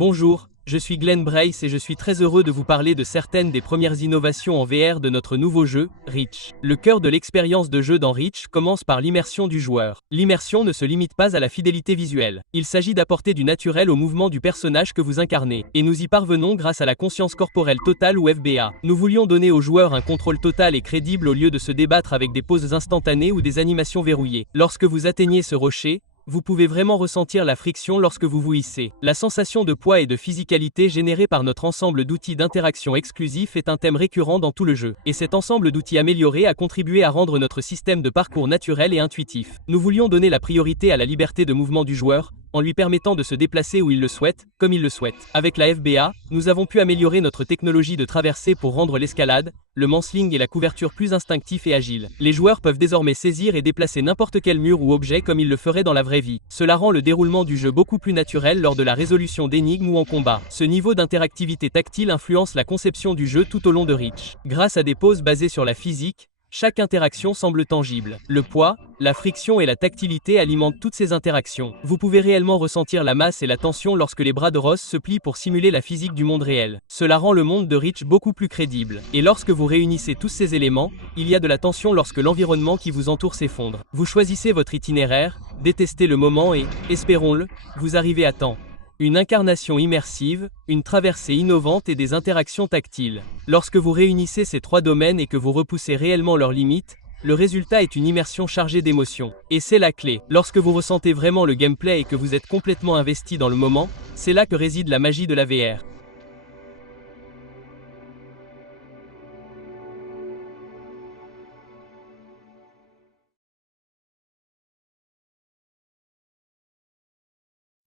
Bonjour, je suis Glenn Brace et je suis très heureux de vous parler de certaines des premières innovations en VR de notre nouveau jeu, Reach. Le cœur de l'expérience de jeu dans Reach commence par l'immersion du joueur. L'immersion ne se limite pas à la fidélité visuelle. Il s'agit d'apporter du naturel au mouvement du personnage que vous incarnez. Et nous y parvenons grâce à la conscience corporelle totale ou FBA. Nous voulions donner aux joueurs un contrôle total et crédible au lieu de se débattre avec des poses instantanées ou des animations verrouillées. Lorsque vous atteignez ce rocher, vous pouvez vraiment ressentir la friction lorsque vous vous hissez. La sensation de poids et de physicalité générée par notre ensemble d'outils d'interaction exclusifs est un thème récurrent dans tout le jeu. Et cet ensemble d'outils améliorés a contribué à rendre notre système de parcours naturel et intuitif. Nous voulions donner la priorité à la liberté de mouvement du joueur, en lui permettant de se déplacer où il le souhaite, comme il le souhaite. Avec la FBA, nous avons pu améliorer notre technologie de traversée pour rendre l'escalade, le mansling et la couverture plus instinctifs et agiles. Les joueurs peuvent désormais saisir et déplacer n'importe quel mur ou objet comme ils le feraient dans la vraie vie. Cela rend le déroulement du jeu beaucoup plus naturel lors de la résolution d'énigmes ou en combat. Ce niveau d'interactivité tactile influence la conception du jeu tout au long de Reach. Grâce à des poses basées sur la physique, chaque interaction semble tangible. Le poids, la friction et la tactilité alimentent toutes ces interactions. Vous pouvez réellement ressentir la masse et la tension lorsque les bras de Ross se plient pour simuler la physique du monde réel. Cela rend le monde de Reach beaucoup plus crédible. Et lorsque vous réunissez tous ces éléments, il y a de la tension lorsque l'environnement qui vous entoure s'effondre. Vous choisissez votre itinéraire, détestez le moment et, espérons-le, vous arrivez à temps. Une incarnation immersive, une traversée innovante et des interactions tactiles. Lorsque vous réunissez ces trois domaines et que vous repoussez réellement leurs limites, le résultat est une immersion chargée d'émotions. Et c'est la clé. Lorsque vous ressentez vraiment le gameplay et que vous êtes complètement investi dans le moment, c'est là que réside la magie de la VR.